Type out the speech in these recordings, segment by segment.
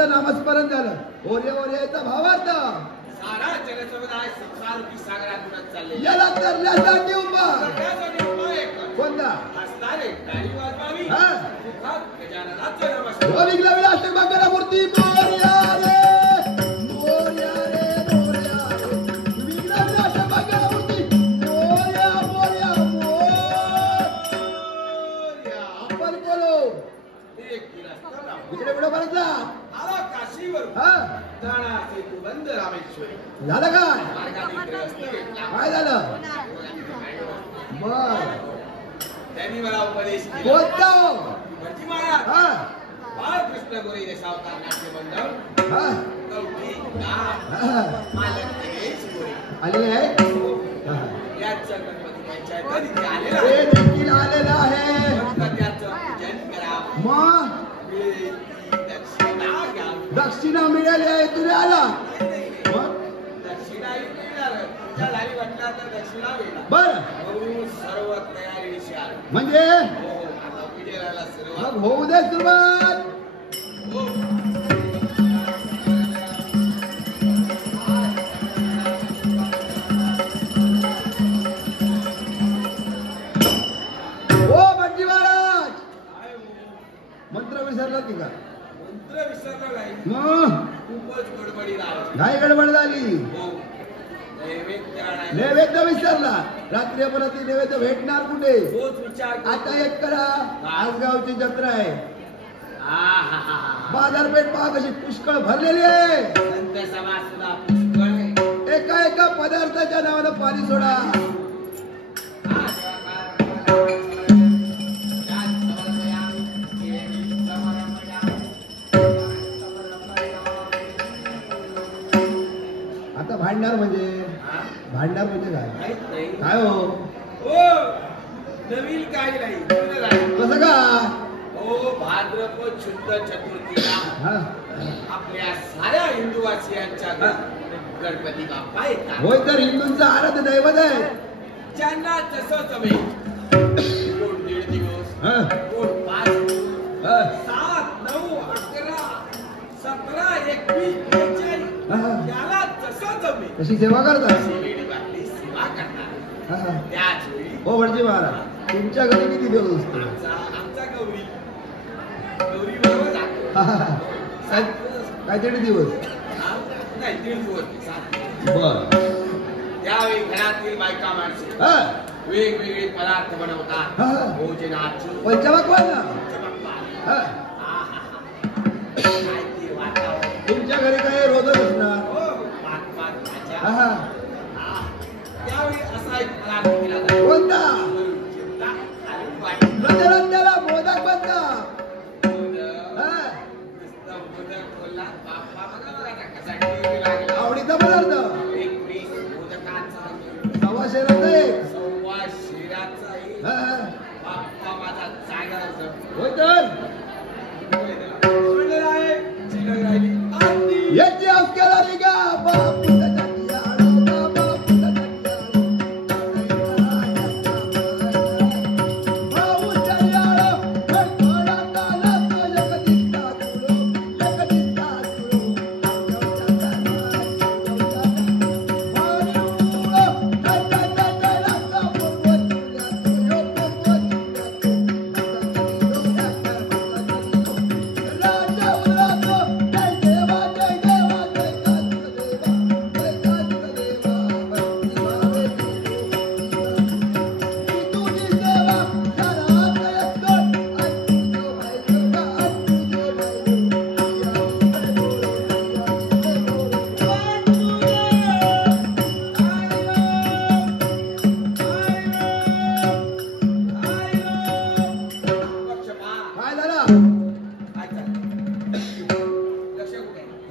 देवाचं नामस्मरण झालं. ओरे ओरेचा भावार्थ सारा जगसमुदाय संसारूपी सागरातूनच चालले. याला तरण्यासाठी उभा कोणता हसणारे टाळी वाजवावी. दुःखात गजाननाचं नमस्कार. गोविंदला विलास मंगलमूर्ती मोरया रे मोरया रे मोरया रे. गोविंदला विलास मंगलमूर्ती मोरया मोरया मोरया. आपण बोलो एक गिरस्ता इकडे पुढे परत जा. आला काशीवर जाणार सेतू बंद रामेश्वरी. झालं काय मार्गाने ग्रस्त भेटला. काय झालं बर त्यांनी मला उपदेश केला. कोणता भटजी महाराज बाळकृष्ण गोरे दशावतार नाट्य मंडळ कवठी गाव मालक दिनेश गोरे आलेले आहे. याचं गणपती पंचायत इथे आलेला ते आहे. देखील आलेलं आहे. गणपत्याचं पूजन करावं. मग वेळेची दक्षिणा घ्यावी. दक्षिणा मिळाली आहे तुला आला मग दक्षिणाही मिळणार. तुमच्या लारी वाटला तर दक्षिणा मिळणार. बर म्हणून सर्व तयारी विषयात म्हणजे हो आता विजयाला सुरुवात. मग होऊ दे सुरुवात. हो हो भटजी महाराज काय हो? मंत्र विसरला की का मंत्र विसरला नाही. मग खूपच गडबडी राहिली. काय गडबड झाली. हो नैवेद्य आणायला नैवेद्य विसरला. रात्री परत नैवेद्य भेटणार कुठे. तोच विचार करतो. आता एक करा आज गावची जत्रा आहे. आहाहाहा. बाजारपेठ पहा कशी पुष्कळ भरलेली आहे. संत सभा सुद्धा पुष्कळ आहे. एका एका पदार्थाच्या नावानं पाणी सोडा. हा देवा यात समर्पयामि. देवी समर्पयामि. आता भांडार म्हणजे हा? भांडार म्हणजे काय माहित नाही. काय हो हो नवीन काही नाही. जुनं आहे. कसं का हो भाद्रपद शुद्ध चतुर्थीला हा आपल्या साऱ्या हिंदुवासियांच्या घरी गणपती बाप्पा येतात. होय तर हिंदूंचा आराध्य दैवत आहे. ज्यांना जसं जमेल कोण 1.5 दिवस हा, कोण 5 दिवस हा, 7, 9, 11, 17, 21, 42 हा. याला जसं जमेल कशी सेवा करता. शिवेडी बाटली सेवा करणार. हा, हा. त्याच वेळी हो भटजी महाराज तुमच्या घरी किती दिवस असतो. आमचा गौरी बरोबर जातो. हा, हा, हा. काहीतरी दिवस नाही 1.5 दिवस 7 बर त्यावेळी घरातील बायका माणसे हा, वेगवेगळे पदार्थ बनवतात. हा, हा. भोजनाची पंचमहात्मा ना चमकतात. हा. काय ते वातावरण. तुमच्या घरी काय रोजच असणार. हो, पाच भाज्या. हा, हा. त्यावेळी असा एक पदार्थ केला जातो. कोणता चिमटा आणि वाटी. रंजनाला मोदक बनता. मोदक. हा, नुसतं मोदक बोलला, बाप्पा बघा बघा आता कसा टीव्ही लागला. आवडीचा पदार्थ 21 मोदकांचा, 100 रुपये. 1.25 शिराचा एक. हा, हा. बाप्पा माझा चांगला जप. होय तर म्हणलेलं आहे, शिल्लक राहिली आरती. याची अवकेला निघा बापू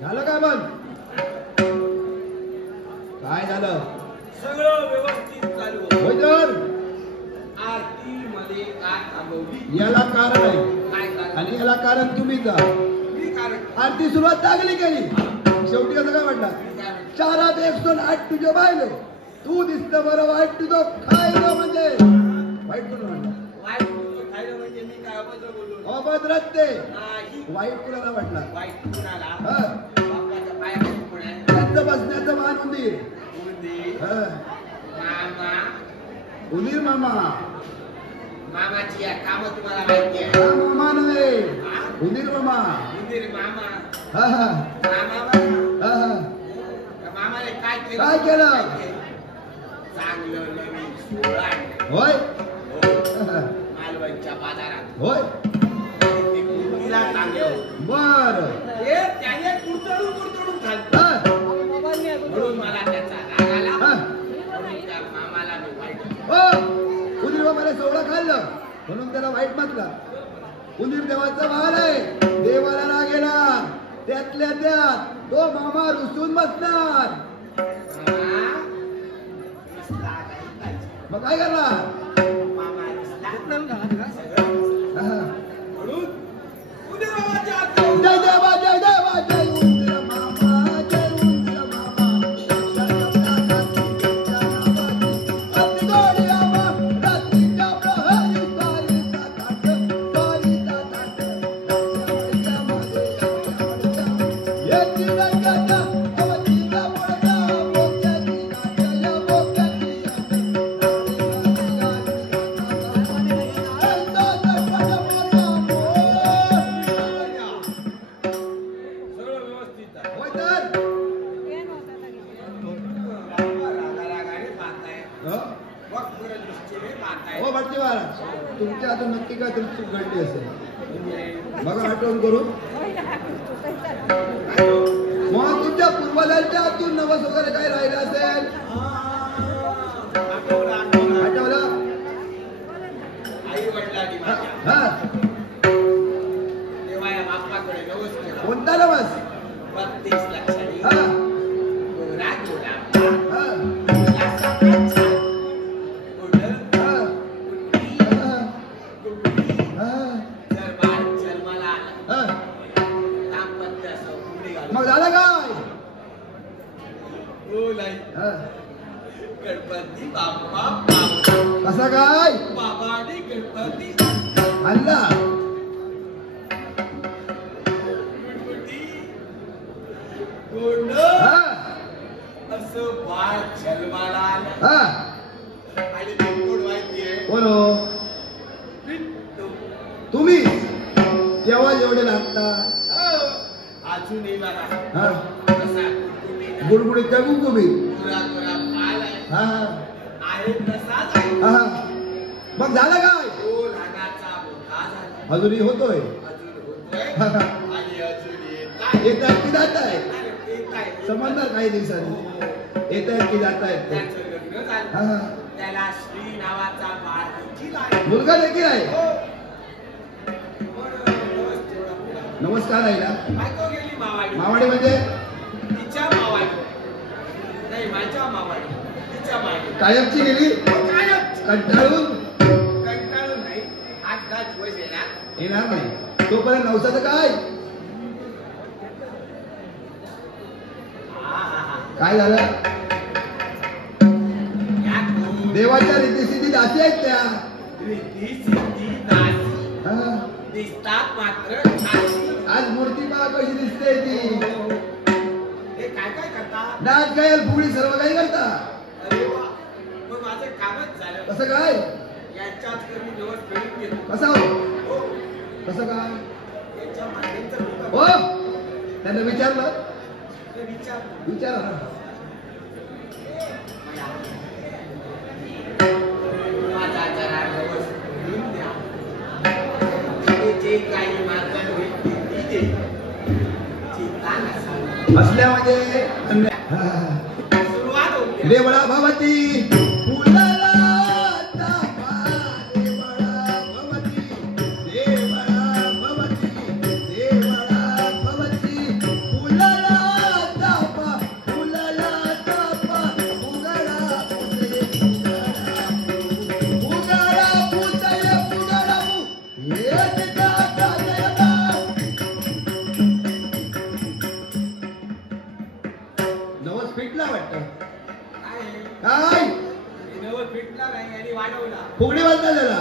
झालं काय बंद काय झालं सगळं व्यवस्थित चालू होतं. होय तर आरती मध्ये काय थांबवली. याला कारण आहे काय कारण? आणि याला कारण तुम्हीच आहात. मी कारण आरती सुरुवात चांगली केली शेवटी कसं काय म्हटलं मी काय म्हणतो? चारात 108 तुझे पाहिलं तू दिसत बरं वाईट तुझं खायलं म्हणजे वाईट तुझं म्हणलं वाईट बोलतो, पाहिलं म्हणजे मी काय अभद्र बोललो अभद्रच ते नाही. वाईट कुणाला वाटला वाईट कुणाला हा. बापाच्या पायाखाली कोण आहे? त्यांचं बसण्याचं मान उंदीर उंदीर. हा. मामा. उंदीर मामा मामाची या कामं तुम्हाला माहिती आहे? हा मामा नव्हे हा? उंदीर मामा उंदीर मामा. हा हा मामा बघा. हा हा त्या मामाने काय केलं? काय केलं? चांगलं नवीन सोळा होय मालवणच्या बाजारात होय ते कुर्तीला चांगलं. बर ते त्याने कुरतडून घालतो. म्हणून मला त्याचा राग आला. म्हणून त्या मामाला मी वाईट. उंदीर मामाने सोहळा खाल्लं म्हणून त्याला वाईट म्हटलं. उंदीर देवाचा वाहन आहे. देवाला राग येणार त्यातल्या त्यात तो मामा रुसून बसणार. मग काय करणार? मामा दिसला. हा. म्हणून उंदीर मामाच्या हात जय देवा जय देवा जय उंदीर मामा जय उंदीर मामा अति गोडी आवा रात्रीच्या प्रहरी सारीचा ताट येती रंगाच्या अवतीचा पडदा मोक्याची नाट्या मोक्याची सगळं व्यवस्थित आहे. होय तर रागारागाने पाहताय. वक्र दृष्टीने पाहताय. हो भटजी महाराज तुमच्या हातून नक्की काहीतरी चूक घडली असेल म्हणजे बघा आठवण करू मग तुमच्या पूर्वजांच्या हातून नवस वगैरे काही राहिलं असेल आठवलं आई वडिलांनी हा, माझ्या हा. तेव्हा या बाप्पाकडे नवस केला. कोणता नवस 32 लक्षांनी हा, गोरा गोरा हा, सगळ्यात छान गोंडल, हा, कुंडी, हा, कुंडी. हा, जर बाळ जन्माला आला हा. दाम्पत्य असं कुंडी घालून मग झालं काय हो नाही हा. गणपती बाप्पा बाप्पा कसं काय बाबाने गणपती आणला गणपती गोंड हा, असं बाळ जन्माला आलं हा. आणि ते कोण माहितीये कोण हो पिंटू. तुम्ही जेव्हा जेवढे लागता हो. अजूनही बघा हा कसा कुटुंबी गुडगुडीत काय तुम्ही गोरा गोरा बाळ आहे. हा हा आहे तसाच आहे. हा. मग झालं काय तो लहानाचा मोठा झाला. अजूनही होतोय अजून होतोय हा, हा. आणि अजून येत आहे. येत आहेत की जात आहेत अरे, येत आहे. समजणार काही दिवसांनी हो. येत आहेत की जात आहेत ते. त्याचं लग्न झालं. हा, हा. त्याला श्री नावाचा बाळ देखील आहे. मुलगा देखील आहे हो. बरं, बस तेवढा पुढं. नमस्कार आहे ना बायको गेली मावाडी. मावाडी म्हणजे तिच्या मावाडी. नाही, माझ्या मावाडी. तिच्या मावाडी. कायमची गेली हो, कायच. कंटाळून कंटाळून नाही. 8-10 दिवस येणार. येणार नाही तोपर्यंत नवसाचं काय आहाहा. काय झालं या तो देवाच्या रीतीसिद्धी दासी आहेत त्या रिद्धी सिद्धी नासी हा. दिसतात मात्र नासी. आज मूर्ती पहा कशी दिसते ती हे काय काय करतात? नाच गायल फुगडी सर्व काही करता अरे वा, मग माझं कामच झालं. कसं काय यांच्यात तर मी दिवस फेडून घेतो. कसं हो हो, कसं काय यांच्या मागेचं होतं. हो त्यांना विचारलं ते विचार विचारा ना. माझा जरा दिवस घेऊन द्या. ते जे काही माझं होईल ते दे. चिंता नसावी. असल्या म्हणजे हा. सुरुवात होते. देवळा भवती फुलला तापा देवळा भवती देवळा भवती देवळा भवती फुलला तापा उघडा पुतळे उघडा हे गाता देवा नवस फिटला वाटतं काय? काय हे नवं भेटला नाही आणि वाढवला. फुगडी बांधला त्याला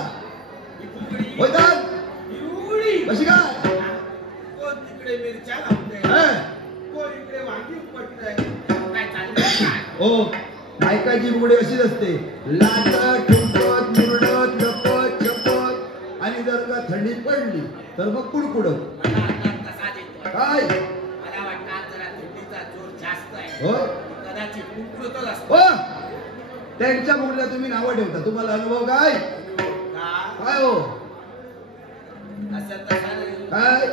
ही फुगडी होतात एवढी कशी काय कोण तिकडे मिरच्या लावते हा? कोण इकडे वांगी उपटतंय काय चाललंय काय हो बायकाची बुगडी अशीच असते लाटत ठुमकत मुरडत लपत छपत आणि जर का थंडी पडली तर मग कुडकुडत मला अंदाज तसाच येतोय काय मला वाटतं आज जरा थंडीचा जोर जास्त आहे हो कदाचित कुंकुळतच असतो हो त्यांच्या बुगडीला तुम्ही नावं ठेवता तुम्हाला अनुभव काय का काय हो असं तसं नाही काय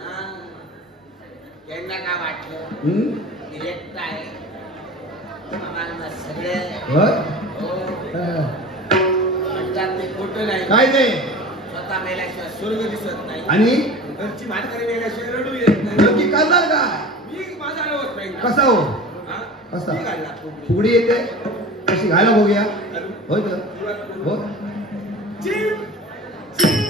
हा. यांना काय वाटलं हं? डिरेक्ट आहे आम्हाला सगळे होय? हो हा. म्हणतात ते खोटं नाही काय नाही स्वतः मेल्याशिवाय स्वर्ग दिसत नाही आणि घरची म्हातारी मेल्याशिवाय रडू येत नाही नक्की करणार काय मी माझा आलोच नाही कसा हो हा? कसा मी घालला फुगडी. फुगडी येते कशी घायला बघूया घालू. होय तर सुरुवात करू. हो चिम, चिम.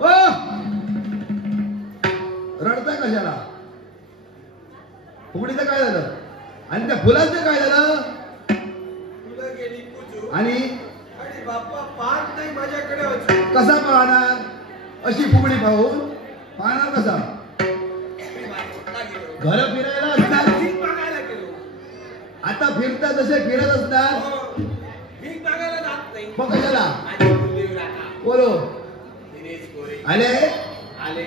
ओ! रडताय कशाला फुगडीचं काय झालं आणि त्या फुलाचं काय झालं फुलं गेली कुजून. आणि आणि बाप्पा पाहत नाही माझ्याकडे अजून. कसा पाहणार अशी फुगडी पाहून पाहणार कसा मी मार्केटला गेलो. घर फिरायला असणार भीक मागायला गेलो. आता फिरता जसे फिरत असणार हो. भीक मागायला जात नाही. मग कशाला माझे गुरुदेव राहता. बोलो दिनेश गोरे आले आले.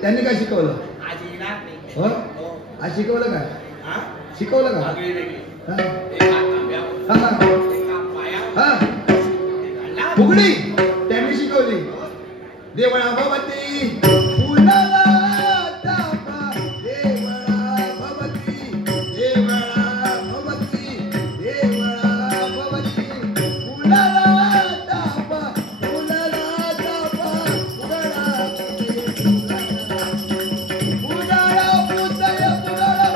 त्यांनी काय शिकवलं आज येणार नाही. हो हो. आज शिकवलं काय हा? शिकवलं का आगळी वेगळी. हा? एका तांब्यावर, हा, हा. एका पायावर, हा एका फुगडी त्यांनी शिकवली देवळा भवती फुलाला तापा देवळा भवती देवळा भवती देवळा भवती फुलाला तापा फुलाला तापा फुलाला फुलाला पुतय फुलाला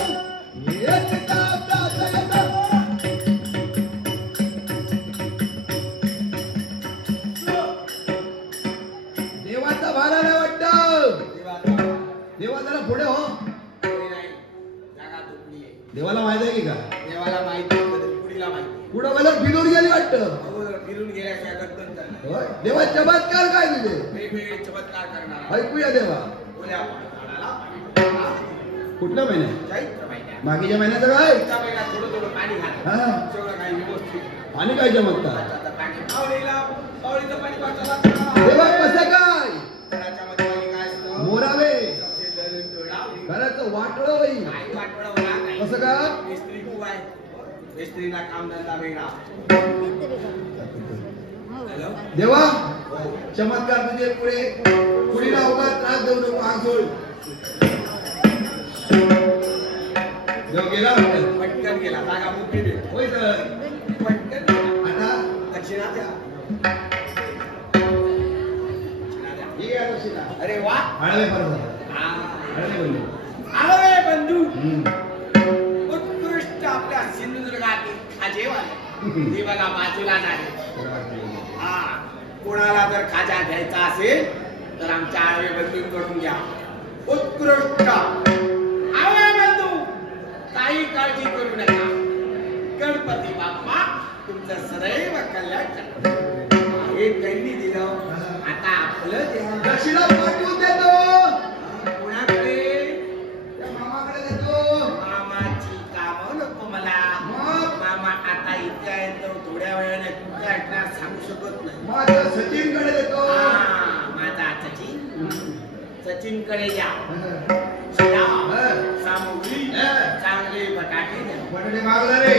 एक तापा सयता देवाचा भारा नाही वाटत देवाचा देवा जरा पुढे हो कोणी नाही. जागा तुटली आहे. देवाला माहित आहे की का देवाला माहिती आहे, पुढीला माहिती. पुढं मला फिरून गेली वाटत अहो, फिरून गेल्याशिवाय गणपत झालं. होय देवा चमत्कार काय तुझे वेगवेगळे चमत्कार करणार. ऐकूया देवा ओल्या झाडाला कुठल्या महिन्यात चैत्र महिन्यात. मागीच्या महिन्याचं काय एका महिन्यात थोडं थोडं पाणी घाल. हा सगळं काही व्यवस्थित. आणि काय चमत्कार आता पाणी पावलीला पावलीचं पाणी वाचायला. देवा कसं काय घराच्या मध्ये पाणी काय असतं? मोरावे डोळावे. घराचं वाटळ बाई काही वाटोळं होणार नाही. कसं का मिस्त्री खूप आहे. मिस्त्रीला कामधंदा वेगळा. हॅलो? देवा हो. चमत्कार तुझे पुढे पुढील अवघात त्रास देऊ नको आग सोड देव गेला वाटतं. पटकन गेला. जागा मोठी दे. होय तर पटकन गेला. आता दक्षिणा द्या. दक्षिणा द्या. हे घ्या दक्षिणा. अरे वा. हळवे फार झाला हा. हळवे बोलले आलो रे बंधू. हम्म. उत्कृष्ट आपल्या सिंधुदुर्गातील खाजेवाले. हे बघा बाजूला नाही. हा. कोणाला जर खाजा घ्यायचा असेल तर आमच्या आळवे बंधूंकडून घ्या. उत्कृष्ट आळवे बंधू. काही काळजी करू नका. गणपती बाप्पा तुमचं सदैव कल्याण करतात. हे त्यांनी दिलं. आता आपलं द्या. दक्षिणा पाठवून देतो कोणाकडे? त्या मामाकडे देतो मामाची कामं नको मला. मग? मामा आता इथे आहे तर थोड्या वेळाने कुठे असणार सांगू शकत नाही. माझ्या सचिनकडे देतो हा, माझा सचिन कडे या. हा. सामग्री हा. चांगले बटाटे द्या. बटाटे मागला रे